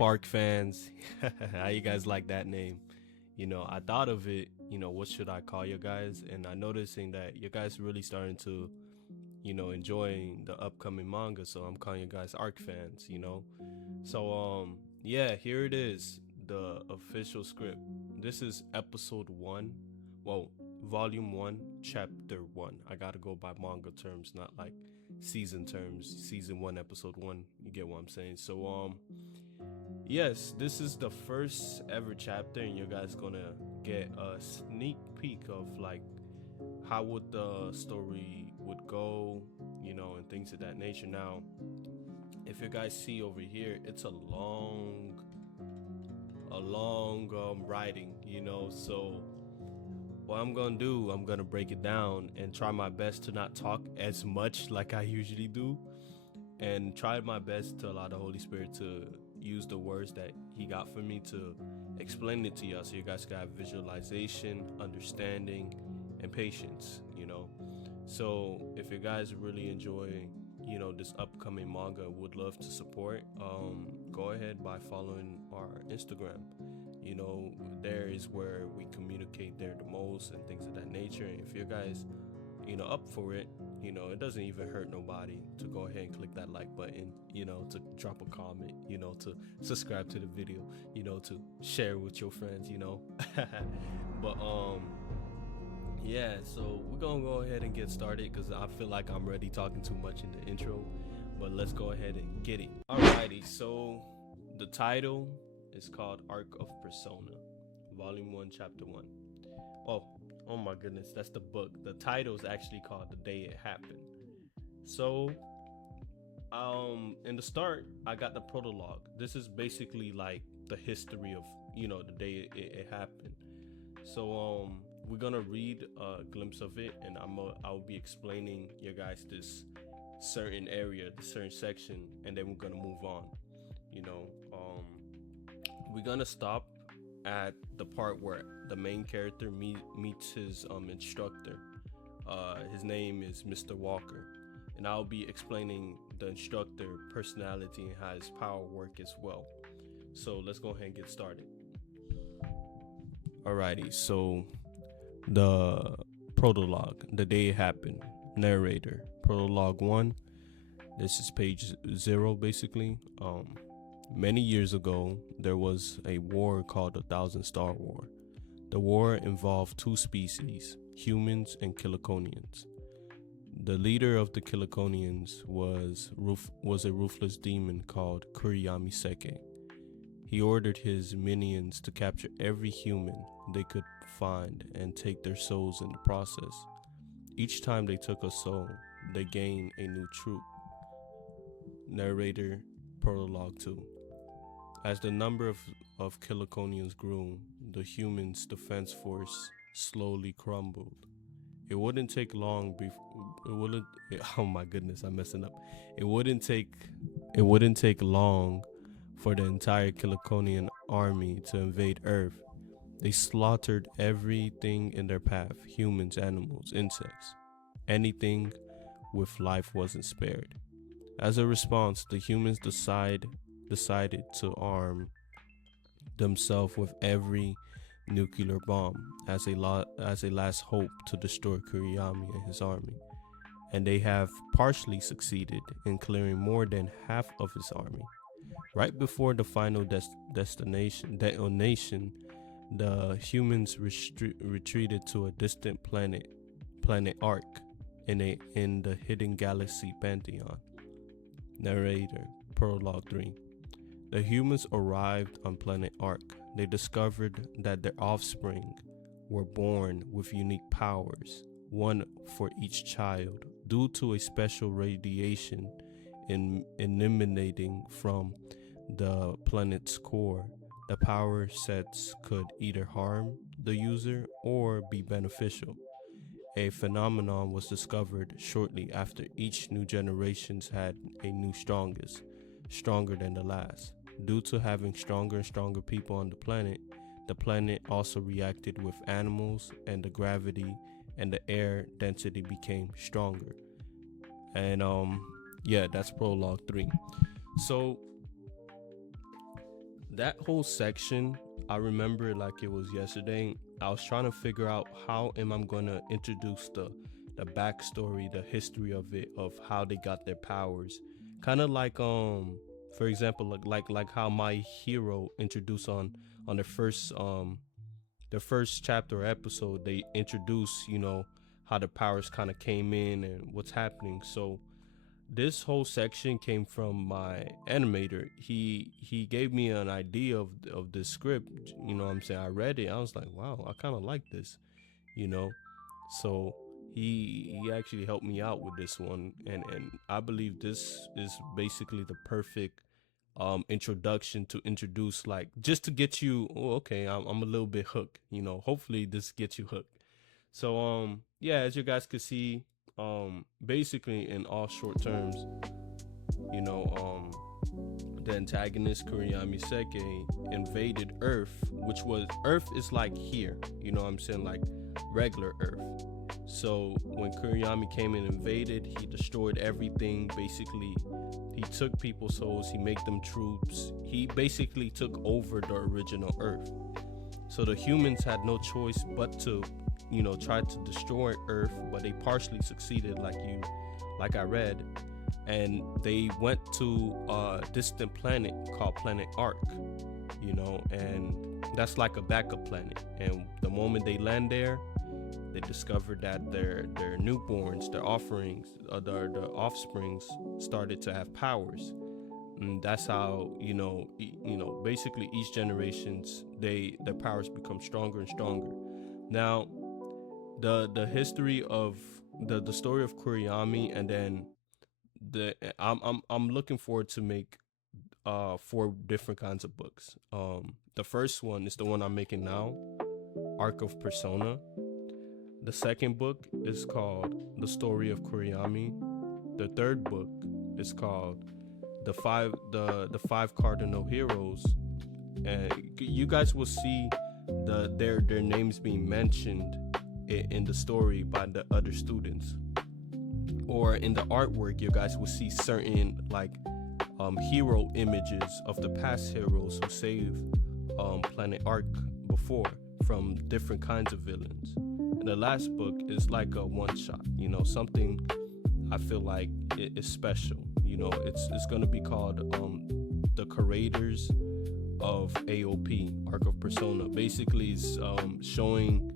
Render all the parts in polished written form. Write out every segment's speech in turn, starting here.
up, Ark fans? How you guys like that name? I thought of it, what should I call you guys? And I noticing that you guys really starting to, enjoying the upcoming manga. So I'm calling you guys Ark fans. So, yeah, here it is, the official script. This is episode one. Well, volume one, chapter one. I gotta go by manga terms, not like season terms. Season one, episode one. You get what I'm saying? So, yes, this is the first ever chapter, and you guys gonna get a sneak peek of like how would the story would go, and things of that nature. Now, if you guys see over here, it's a long writing, so what I'm gonna do, I'm gonna break it down and try my best to not talk as much like I usually do, and try my best to allow the Holy Spirit to use the words that He got for me to explain it to y'all, so you guys can have visualization, understanding, and patience. So if you guys really enjoy, this upcoming manga, would love to support. Go ahead by following our Instagram. There is where we communicate there the most and things of that nature. And if you guys, up for it, it doesn't even hurt nobody to go ahead and click that like button, to drop a comment, to subscribe to the video, to share with your friends. But yeah, so we're gonna go ahead and get started because I feel like I'm already talking too much in the intro, but let's go ahead and get it. Alrighty, so the title is called Ark of Persona, Volume 1, Chapter 1. Oh my goodness, that's the book. The title is actually called The Day It Happened. So, in the start, I got the prologue. This is basically like the history of, the day it happened. So, we're gonna read a glimpse of it, and I'll be explaining you guys this certain area, the certain section, and then we're gonna move on. We're gonna stop at the part where the main character meets his instructor. His name is Mr. Walker, and I'll be explaining the instructor personality and how his power work as well. So let's go ahead and get started. Alrighty, so the prologue, The Day It Happened. Narrator, prologue 1. This is page 0 basically. Many years ago, there was a war called the Thousand Star War. The war involved two species, humans and Kilikonians. The leader of the Kilikonians was a ruthless demon called Kuriyami Seke. He ordered his minions to capture every human they could find and take their souls in the process. Each time they took a soul, they gained a new troop. Narrator, prologue 2. As the number of Kilikonians grew, the humans' defense force slowly crumbled. It wouldn't take long oh my goodness, I'm messing up. It wouldn't take long for the entire Kilikonian army to invade Earth. They slaughtered everything in their path, humans, animals, insects. Anything with life wasn't spared. As a response, the humans decided to arm themselves with every nuclear bomb as a last hope to destroy Kuriyami and his army. And they have partially succeeded in clearing more than half of his army. Right before the final detonation, the humans retreated to a distant planet Ark, in the hidden galaxy Pantheon. Narrator, prologue 3. The humans arrived on planet Ark. They discovered that their offspring were born with unique powers, one for each child, due to a special radiation emanating from the planet's core. The power sets could either harm the user or be beneficial. A phenomenon was discovered shortly after each new generation had a new stronger than the last. Due to having stronger and stronger people on the planet also reacted with animals, and the gravity and the air density became stronger. And yeah, that's prologue 3. So that whole section, I remember like it was yesterday. I was trying to figure out how am I going to introduce the backstory, the history of it, of how they got their powers. Kind of like for example, like how my hero introduced on the first chapter or episode, they introduce, how the powers kind of came in and what's happening. So this whole section came from my animator. He gave me an idea of the script. You know what I'm saying? I read it. I was like, wow, I kind of like this, you know. So he actually helped me out with this one, and I believe this is basically the perfect introduction to introduce, like, just to get you, oh, okay, I'm a little bit hooked, hopefully this gets you hooked. So yeah, as you guys could see, basically in all short terms, you know um the antagonist Kuriyami Seke invaded Earth, which was Earth is like here, you know what I'm saying, like regular Earth. So when Kuriyami came and invaded, he destroyed everything. Basically, he took people's souls, he made them troops. He basically took over the original Earth. So the humans had no choice but to, try to destroy Earth, but they partially succeeded, like I read. And they went to a distant planet called Planet Ark, and that's like a backup planet. And the moment they land there, they discovered that their newborns, their offerings, their offsprings started to have powers. And that's how, basically each generations, their powers become stronger and stronger. Now, the history of the story of Kuriyami, and then I'm looking forward to make 4 different kinds of books. The first one is the one I'm making now, Ark of Persona. The second book is called The Story of Kuriyami. The third book is called the five Cardinal Heroes, and you guys will see their names being mentioned in the story by the other students, or in the artwork. You guys will see certain hero images of the past heroes who saved Planet Ark before from different kinds of villains. And the last book is like a one-shot, something I feel like is special. It's going to be called The Curators of AOP, Ark of Persona. Basically, it's showing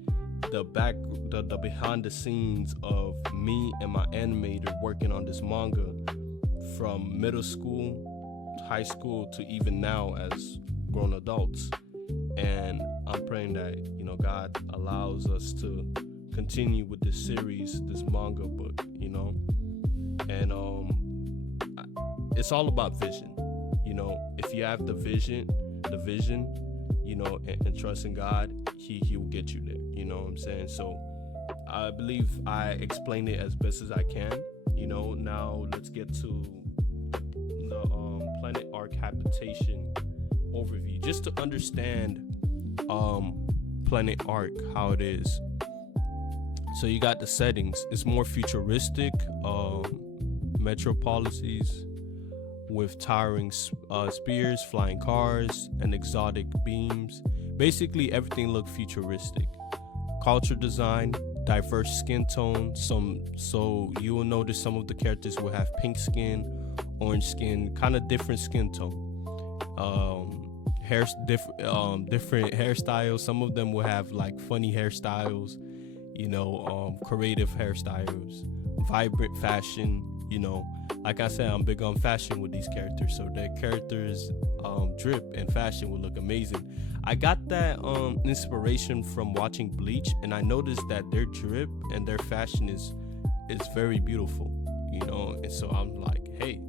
the behind the scenes of me and my animator working on this manga from middle school, high school, to even now as grown adults. And I'm praying that, God allows us to continue with this series, this manga book, and it's all about vision. If you have the vision, and trust in God, he will get you there. You know what I'm saying? So I believe I explained it as best as I can. Now let's get to the Planet Ark habitation overview, just to understand Planet Ark, how it is. So you got the settings. It's more futuristic, metropolises with towering spears, flying cars, and exotic beams. Basically, everything looked futuristic. Culture design, diverse skin tone. So you will notice some of the characters will have pink skin, orange skin, kind of different skin tone. Different hairstyles. Some of them will have like funny hairstyles, creative hairstyles, vibrant fashion. Like I said, I'm big on fashion with these characters, so their characters drip and fashion will look amazing. I got that inspiration from watching Bleach, and I noticed that their drip and their fashion is very beautiful, and so I'm like, hey,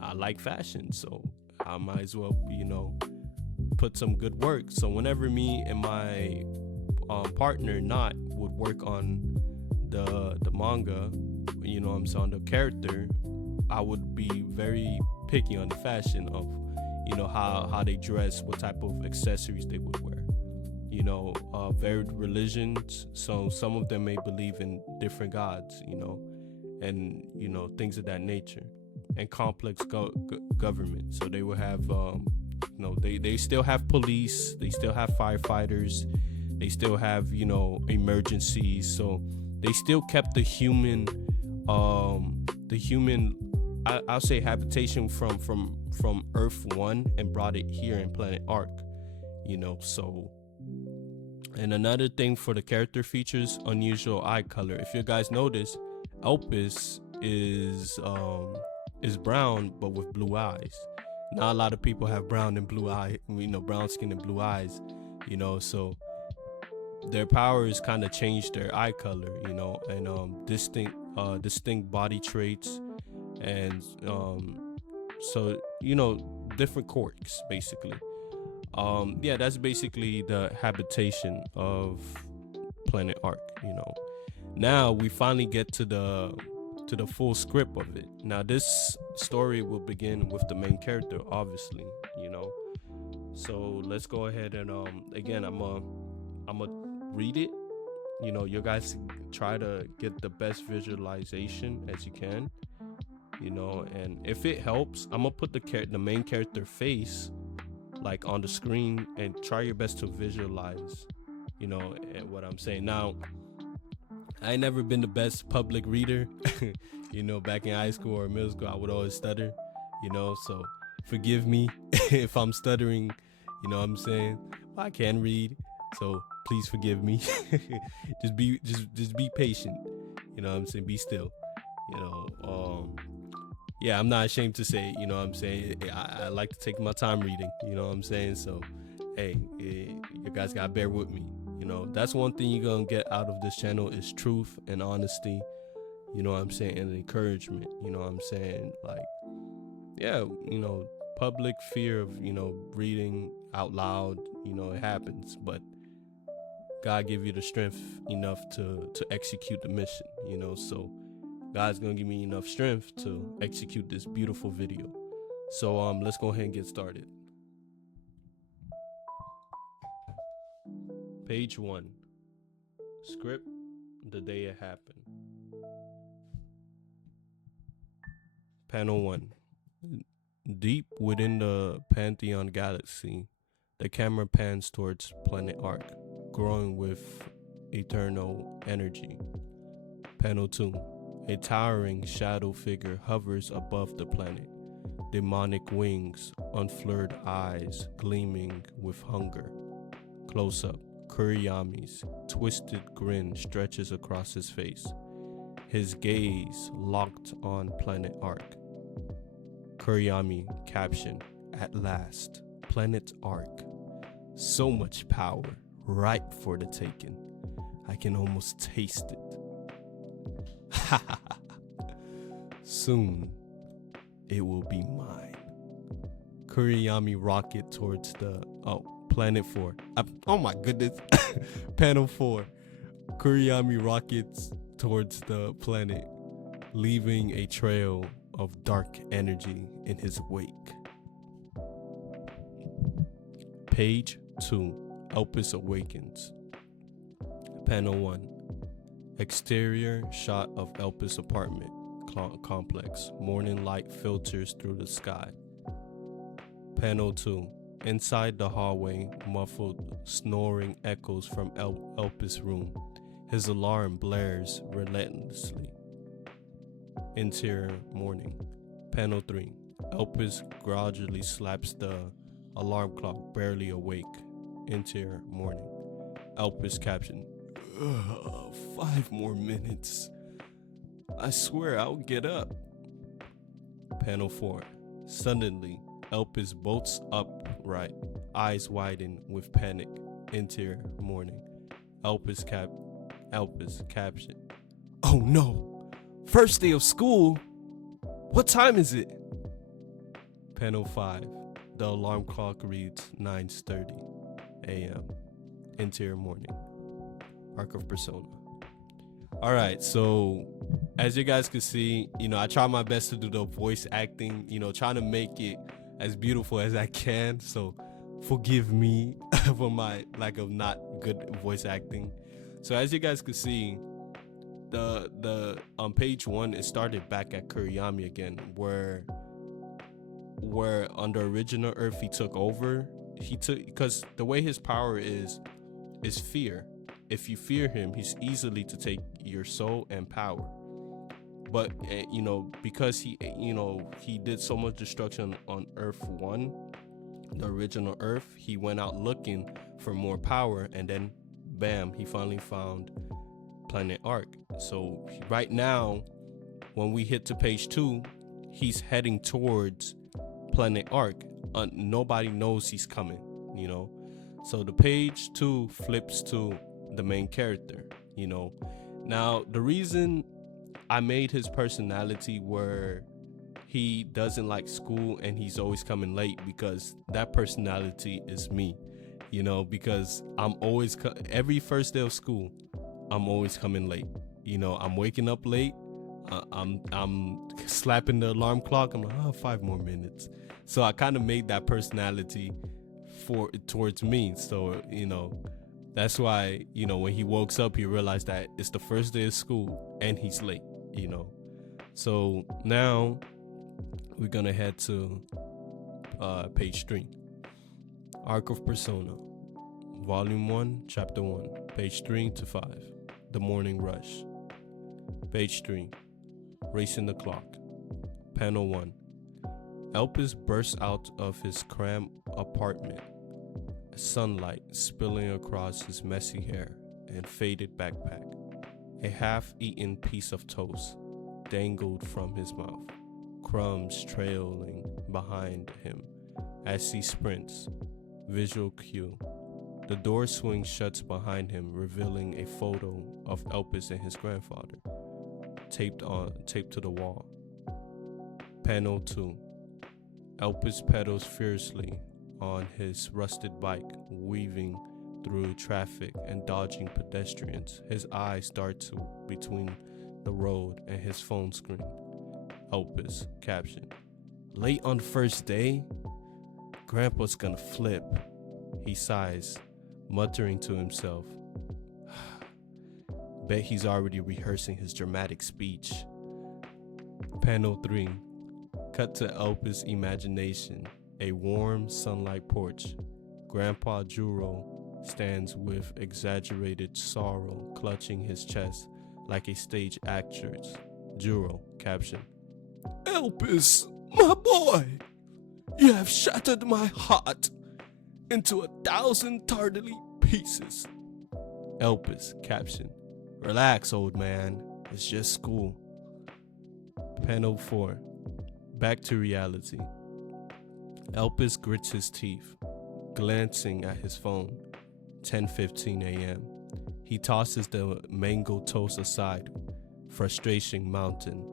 I like fashion, so I might as well, put some good work. So whenever me and my partner Not would work on the manga, I'm saying, the character, I would be very picky on the fashion of, how they dress, what type of accessories they would wear. Varied religions, so some of them may believe in different gods, and things of that nature, and complex government. So they will have You know, they still have police, they still have firefighters, they still have, you know, emergencies. So they still kept the human, I'll say habitation from Earth 1 and brought it here in planet Ark, you know. So, and another thing for the character features, unusual eye color. If you guys notice, Elpis is brown but with blue eyes. Not a lot of people have brown and blue eye, you know, brown skin and blue eyes, you know. So their powers kind of changed their eye color, you know, and distinct body traits, and so, you know, different quirks basically. Yeah, that's basically the habitation of planet Ark, you know. Now we finally get to the full script of it. Now this story will begin with the main character, obviously, you know. So let's go ahead and again, I'm gonna read it. You know, you guys try to get the best visualization as you can, you know, and if it helps, I'm gonna put the main character face like on the screen and try your best to visualize, you know, what I'm saying. Now, I ain't never been the best public reader. You know, back in high school or middle school, I would always stutter, you know, so forgive me if I'm stuttering, you know what I'm saying? I can read, so please forgive me. just be patient, you know what I'm saying? Be still, you know. Yeah, I'm not ashamed to say, you know what I'm saying? I like to take my time reading, you know what I'm saying? So, hey, you guys gotta bear with me. You know, that's one thing you're gonna get out of this channel is truth and honesty, you know what I'm saying, and encouragement, you know what I'm saying? Like, yeah, you know, public fear of, you know, reading out loud, you know, it happens, but God give you the strength enough to execute the mission, you know. So God's gonna give me enough strength to execute this beautiful video. So let's go ahead and get started. Page 1. Script, the day it happened. Panel 1. Deep within the Pantheon galaxy, the camera pans towards planet Ark, growing with eternal energy. Panel 2. A towering shadow figure hovers above the planet, demonic wings, unflurred eyes gleaming with hunger. Close up, Kuriyami's twisted grin stretches across his face, his gaze locked on planet Ark. Kuriyami caption, "At last, planet Ark. So much power, ripe for the taking. I can almost taste it. Soon, it will be mine." Kuriyami rocket towards the planet 4. Oh my goodness. Panel 4. Kuriyami rockets towards the planet, leaving a trail of dark energy in his wake. Page 2. Elpis awakens. Panel 1. Exterior shot of Elpis apartment complex. Morning light filters through the sky. Panel 2. Inside the hallway, muffled snoring echoes from Elpis' room. His alarm blares relentlessly. Interior morning. Panel 3. Elpis gradually slaps the alarm clock, barely awake. Interior morning. Elpis caption, 5 more minutes. I swear I'll get up. Panel 4. Suddenly, Elpis bolts upright, eyes widen with panic. Interior morning. Elpis caption, "Oh no! First day of school? What time is it?" Panel 5. The alarm clock reads 9:30 a.m. Interior morning. Ark of Persona. Alright, so as you guys can see, you know, I try my best to do the voice acting, you know, trying to make it as beautiful as I can. So forgive me for my lack of not good voice acting. So as you guys can see, the on page 1, it started back at Kuriyami again, where where on the original Earth he took over. Because the way his power is fear. If you fear him, he's easily to take your soul and power. But because he did so much destruction on Earth 1, the original Earth, he went out looking for more power, and then bam, he finally found planet Ark. So right now, when we hit to page 2, he's heading towards planet Ark. Nobody knows he's coming, So the page 2 flips to the main character, Now, the reason I made his personality where he doesn't like school and he's always coming late, because that personality is me, because I'm always every first day of school, I'm always coming late. I'm waking up late. I'm slapping the alarm clock. I'm like, 5 more minutes. So I kind of made that personality towards me. So, that's why, when he wakes up, he realized that it's the first day of school and he's late, So now we're going to head to page 3. Ark of Persona, Volume 1, Chapter 1, page 3 to 5. The Morning Rush. Page 3. Racing the Clock. Panel 1. Elpis bursts out of his cramped apartment, sunlight spilling across his messy hair and faded backpack. A half-eaten piece of toast dangled from his mouth, crumbs trailing behind him as he sprints. Visual cue. The door swings shut behind him, revealing a photo of Elpis and his grandfather, taped to the wall. Panel 2. Elpis pedals fiercely on his rusted bike, weaving through traffic and dodging pedestrians. His eyes dart between the road and his phone screen. Elpis, caption. Late on first day? Grandpa's gonna flip. He sighs, muttering to himself. Bet he's already rehearsing his dramatic speech. Panel 3. Cut to Elpis' imagination. A warm sunlight porch. Grandpa Juro stands with exaggerated sorrow clutching his chest like a stage actress. Juro, caption. Elpis, my boy, you have shattered my heart into 1,000 tardily pieces. Elpis, caption. Relax, old man. It's just school. Panel 4. Back to reality. Elpis grits his teeth, glancing at his phone. 10:15 a.m. He tosses the mango toast aside, frustration mounting.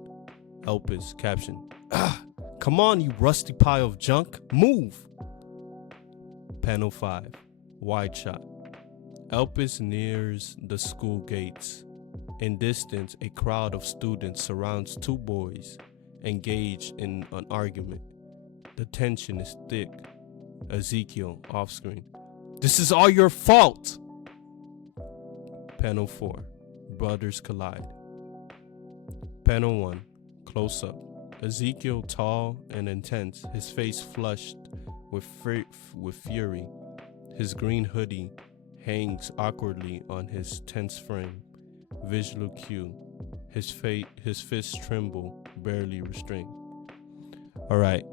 Elpis, caption. Come on, you rusty pile of junk. Move! Panel 5. Wide shot. Elpis nears the school gates. In distance, a crowd of students surrounds 2 boys, engaged in an argument. The tension is thick. Ezekiel, off screen. This is all your fault! Panel 4. Brothers collide. Panel 1. Close up. Ezekiel, tall and intense, his face flushed with fury. His green hoodie hangs awkwardly on his tense frame. Visual cue. His fists tremble, barely restrained. Alright,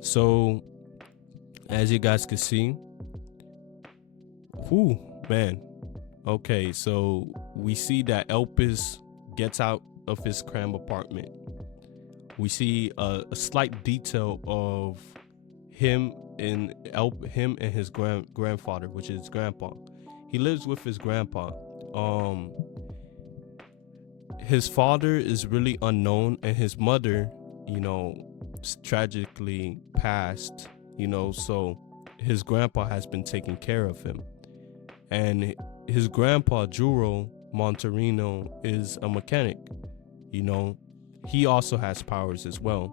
so as you guys can see, man. Okay, so we see that Elpis gets out of his cramped apartment. We see a slight detail of him and his grandfather, which is grandpa. He lives with his grandpa. His father is really unknown, and his mother, tragically passed, so his grandpa has been taking care of him. And his grandpa, Juro Monterino, is a mechanic. He also has powers as well,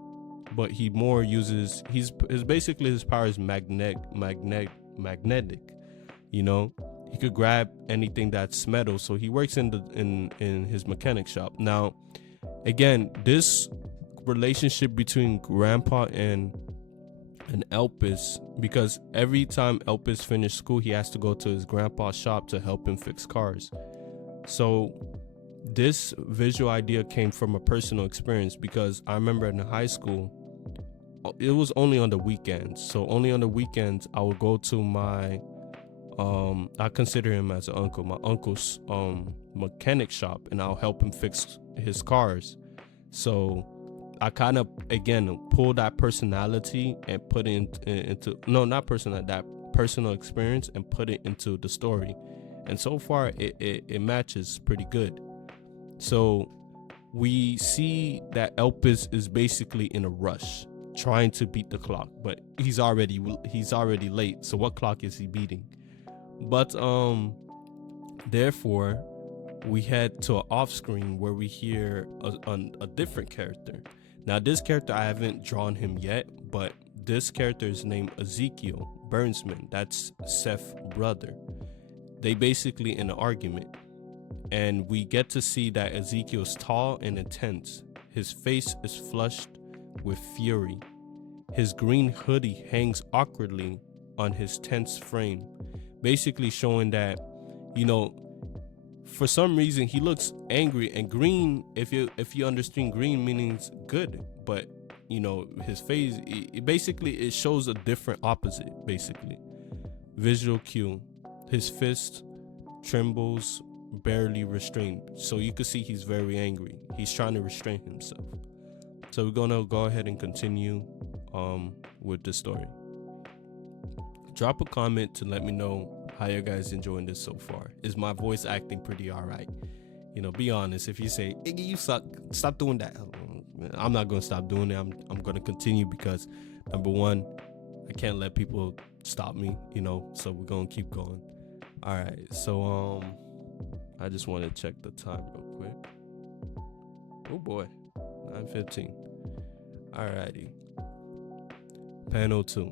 but he more uses, his power is magnetic. He could grab anything that's metal, so he works in his mechanic shop. Now, again, this relationship between grandpa and And Elpis, because every time Elpis finished school, he has to go to his grandpa's shop to help him fix cars. So this visual idea came from a personal experience, because I remember in high school, it was only on the weekends. So only on the weekends I would go to my I consider him as an uncle, my uncle's mechanic shop, and I'll help him fix his cars. So I kind of, again, pull that personality and put it into no, not personal, that personal experience, and put it into the story. And so far it matches pretty good. So we see that Elpis is basically in a rush, trying to beat the clock, but he's already late. So what clock is he beating? But therefore we head to an off screen where we hear a different character. Now this character, I haven't drawn him yet, but this character is named Ezekiel Burnsman. That's Seth's brother. They basically in an argument, and we get to see that Ezekiel's tall and intense. His face is flushed with fury. His green hoodie hangs awkwardly on his tense frame, basically showing that, for some reason he looks angry. And green, if you understand green meanings good, but his face, it shows a different opposite. Basically, visual cue: his fist trembles, barely restrained. So you can see he's very angry. He's trying to restrain himself. So we're gonna go ahead and continue with the story. Drop a comment to let me know how you guys enjoying this so far. Is my voice acting pretty alright? Be honest. If you say, Iggy, you suck, stop doing that, I'm not gonna stop doing it. I'm gonna continue, because number one, I can't let people stop me, so we're gonna keep going. Alright, so I just want to check the time real quick. Oh boy, 9:15. Alrighty. Panel 2.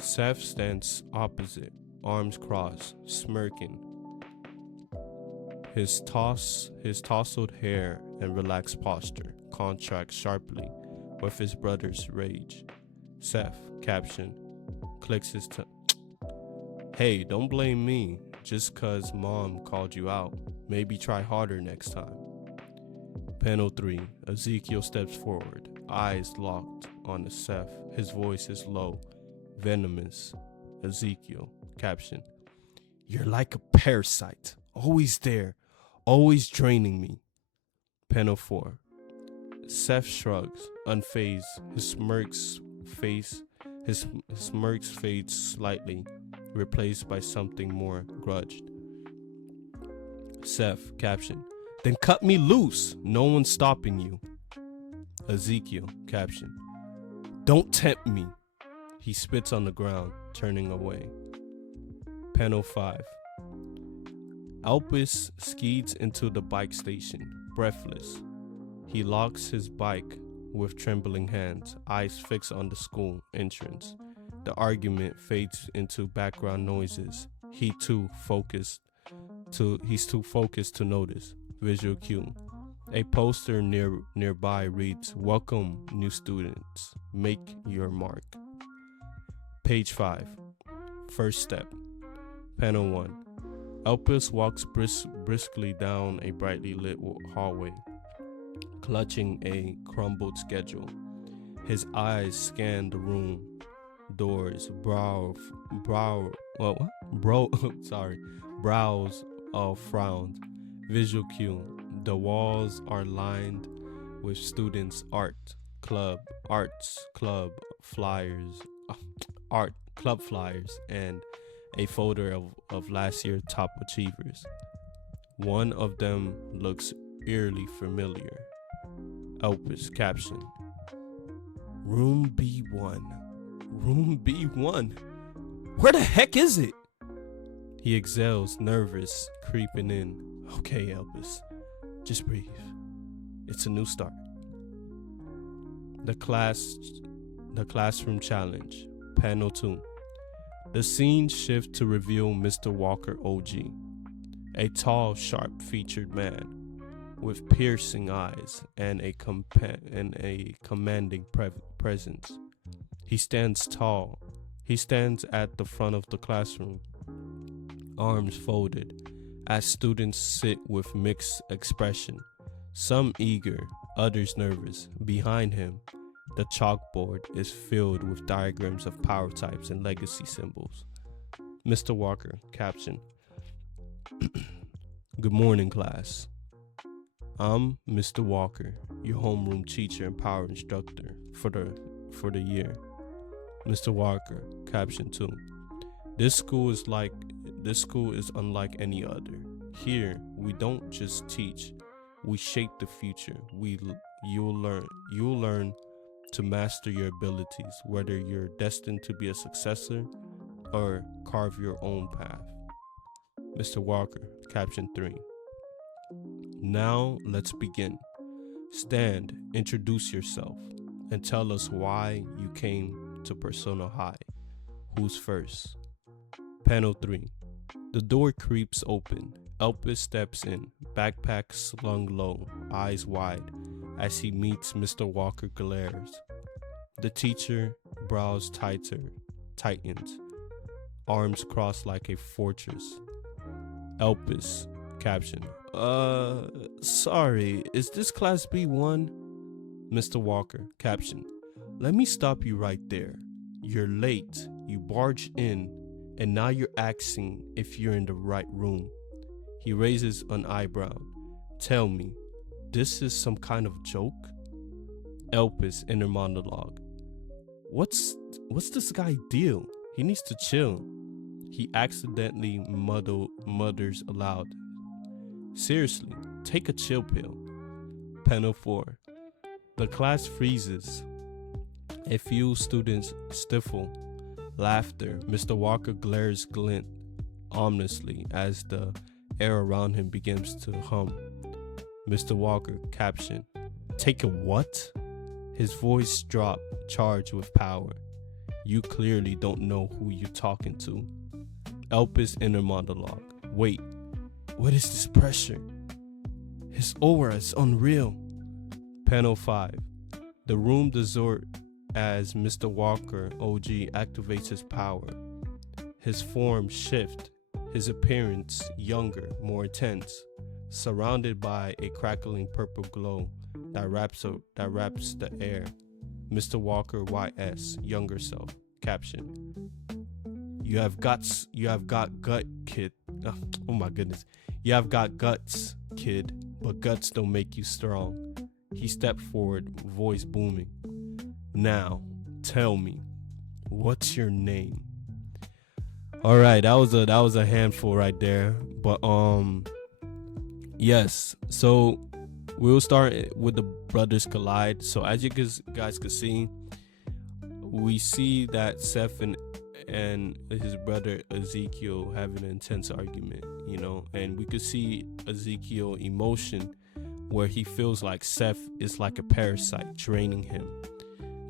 Seth stands opposite, arms crossed, smirking. His tousled hair and relaxed posture contract sharply with his brother's rage. Seth, caption, clicks his tongue. Hey, don't blame me just cause mom called you out. Maybe try harder next time. Panel 3. Ezekiel steps forward, eyes locked on Seth. His voice is low, venomous. Ezekiel, caption, you're like a parasite, always there, always draining me. Panel 4. Seth shrugs, unfazed. His smirks fades slightly, replaced by something more grudged. Seth, caption, then cut me loose, no one's stopping you. Ezekiel, caption, don't tempt me. He spits on the ground, turning away. Panel 5. Elpis skids into the bike station, breathless. He locks his bike with trembling hands, eyes fixed on the school entrance. The argument fades into background noises. He's too focused to notice. Visual cue. A poster nearby reads, "Welcome, new students. Make your mark." Page 5. First step. Panel 1. Elpis walks briskly down a brightly lit hallway, clutching a crumbled schedule. His eyes scan the room, doors, brows all frowned. Visual cue. The walls are lined with students' arts club flyers, and a folder of last year's top achievers. One of them looks eerily familiar. Elpis, caption, Room B1. Room B1? Where the heck is it? He exhales, nervous, creeping in. Okay, Elpis, just breathe. It's a new start. The classroom challenge. Panel 2. The scene shifts to reveal Mr. Walker OG, a tall, sharp-featured man with piercing eyes and a commanding presence. He stands tall. He stands at the front of the classroom, arms folded, as students sit with mixed expression, some eager, others nervous. Behind him, the chalkboard is filled with diagrams of power types and legacy symbols. Mr. Walker, caption. Good morning, class. I'm Mr. Walker, your homeroom teacher and power instructor for the year. Mr. Walker, caption 2. This school is unlike any other. Here, we don't just teach, we shape the future. You'll learn to master your abilities, whether you're destined to be a successor or carve your own path. Mr. Walker, caption 3. Now let's begin. Stand, introduce yourself, and tell us why you came to Persona High. Who's first? Panel 3. The door creeps open. Elpis steps in, backpack slung low, eyes wide, as he meets Mr. Walker glares. The teacher, brows tightens, arms crossed like a fortress. Elpis, caption. Sorry, is this class B1? Mr. Walker, caption. Let me stop you right there. You're late, you barged in, and now you're asking if you're in the right room. He raises an eyebrow. Tell me, this is some kind of joke? Elpis, inner monologue. What's this guy deal? He needs to chill. He accidentally mutters aloud. Seriously, take a chill pill. Panel 4. The class freezes. A few students stifle laughter. Mr. Walker glares glint ominously as the air around him begins to hum. Mr. Walker, caption. Take a what? His voice dropped, charged with power. You clearly don't know who you're talking to. Elpis inner monologue. Wait, what is this pressure? His aura is unreal. Panel 5. The room deserts as Mr. Walker OG activates his power. His form shifts, his appearance younger, more intense, surrounded by a crackling purple glow that wraps the air. Mr. Walker YS, younger self, caption. You have got gut, kid. Oh my goodness. You have got guts, kid, but guts don't make you strong. He stepped forward, voice booming. Now, tell me, what's your name? All right, that was a handful right there. But yes. So we'll start with the brothers collide. So as you guys can see, we see that Seth and his brother Ezekiel having an intense argument, and we could see Ezekiel emotion where he feels like Seth is like a parasite draining him,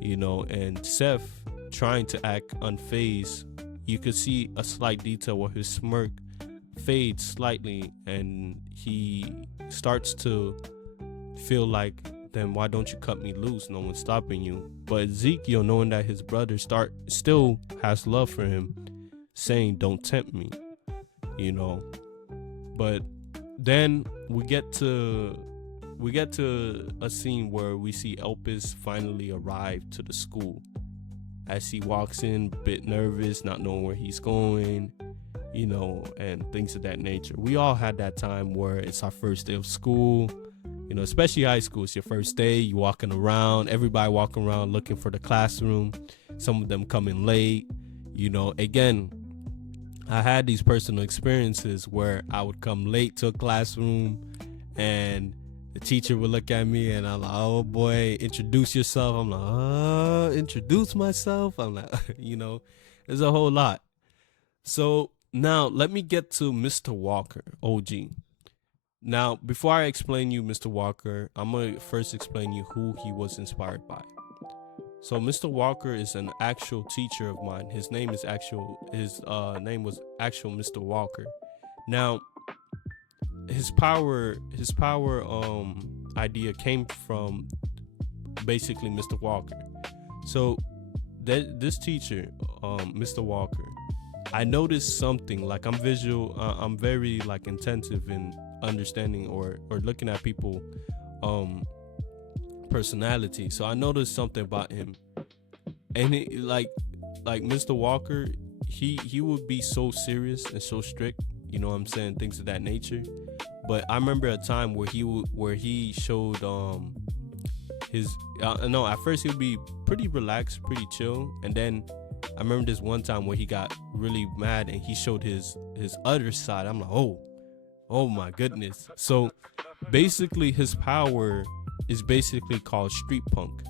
and Seth trying to act unfazed. You could see a slight detail where his smirk fades slightly and he starts to feel like, then why don't you cut me loose? No one's stopping you. But Ezekiel, knowing that his brother still has love for him, saying, don't tempt me, But then we get to a scene where we see Elpis finally arrive to the school. As he walks in, a bit nervous, not knowing where he's going, and things of that nature. We all had that time where it's our first day of school, especially high school. It's your first day, you walking around, everybody walking around looking for the classroom, some of them coming late, Again, I had these personal experiences where I would come late to a classroom and the teacher would look at me and I'm like, oh boy, introduce yourself. I'm like, introduce myself. I'm like, there's a whole lot. So now let me get to Mr. Walker, OG. Now, before I explain you Mr. Walker, I'm going to first explain you who he was inspired by. So Mr. Walker is an actual teacher of mine. His name was actual Mr. Walker. Now, his power idea came from basically Mr. Walker. So this teacher, Mr. Walker, I noticed something. Like, I'm visual. I'm very like intensive in understanding or looking at people personality. So I noticed something about him, and like Mr. Walker, he would be so serious and so strict, you know what I'm saying, things of that nature. But I remember a time where he showed his no, at first he would be pretty relaxed, pretty chill, and then I remember this one time where he got really mad and he showed his other side. I'm like, oh my goodness. So basically his power is basically called street punk.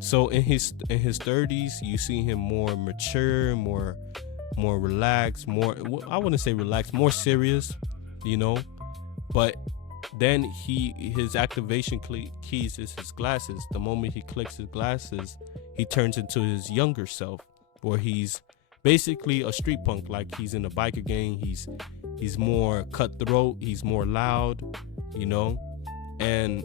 So in his 30s, you see him more mature, more relaxed, more, I wouldn't say relaxed, more serious, you know. But then his activation keys is his glasses. The moment he clicks his glasses, he turns into his younger self, or he's basically a street punk. Like, he's in a biker gang. He's more cutthroat. He's more loud, you know, and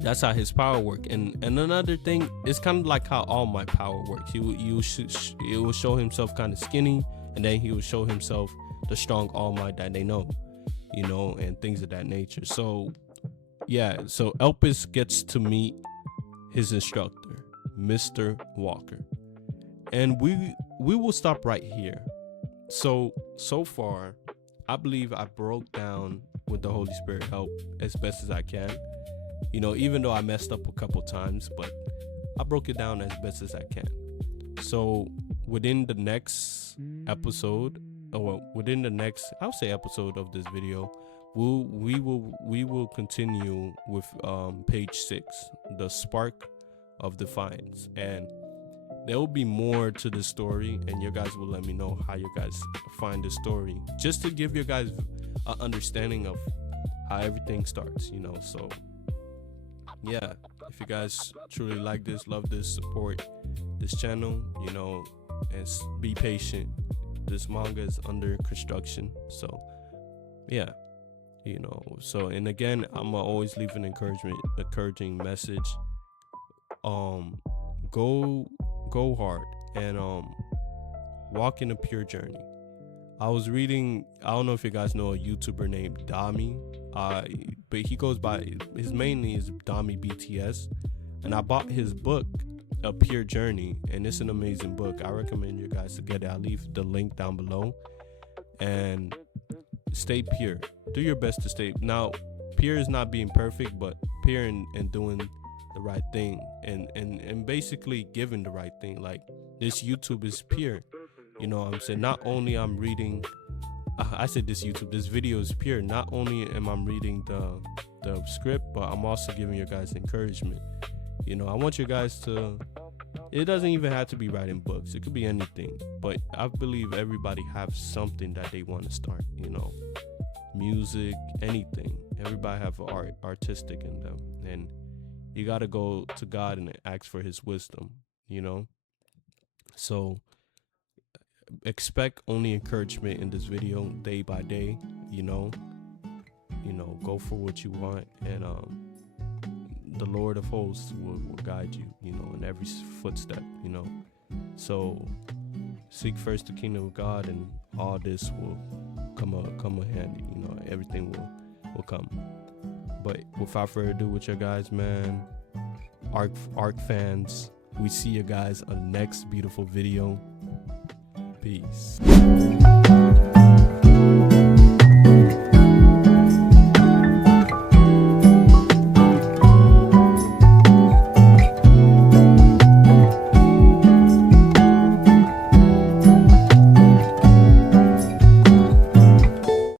that's how his power work. And another thing, it's kind of like how All Might power works. It will show himself kind of skinny, and then he will show himself the strong All Might that they know, you know, and things of that nature. So yeah, so Elpis gets to meet his instructor, Mr. Walker, and we will stop right here. So far, I believe I broke down with the Holy Spirit help as best as I can. You know, even though I messed up a couple times, but I broke it down as best as I can. So within the next episode, I'll say episode of this video, we will continue with page 6, the Spark of Defiance, and there will be more to the story, and you guys will let me know how you guys find the story, just to give you guys an understanding of how everything starts, you know. So yeah, if you guys truly like this, love this, support this channel, you know, and be patient. This manga is under construction, so yeah, you know. So, and again, I'm always leave an encouraging message. Go hard and walk in a pure journey. I was reading, I don't know if you guys know a YouTuber named Dami, but he goes by, his main name is Dami BTS, and I bought his book, A Pure Journey, and it's an amazing book. I recommend you guys to get it. I'll leave the link down below. And stay pure. Do your best to stay. Now, pure is not being perfect, but pure and doing the right thing, and basically giving the right thing. Like, this YouTube is pure. You know what I'm saying? Not only I'm reading, this video is pure. Not only am I reading the script, but I'm also giving you guys encouragement. You know, I want you guys to, it doesn't even have to be writing books. It could be anything. But I believe everybody have something that they want to start, you know, music, anything. Everybody have artistic in them. And you got to go to God and ask for his wisdom, you know. So expect only encouragement in this video day by day, you know, go for what you want, and the Lord of hosts will guide you, you know, in every footstep, you know. So seek first the kingdom of God, and all this will come handy, you know, everything will come. But without further ado, with your guys, man, Ark fans, we see you guys on the next beautiful video. Peace.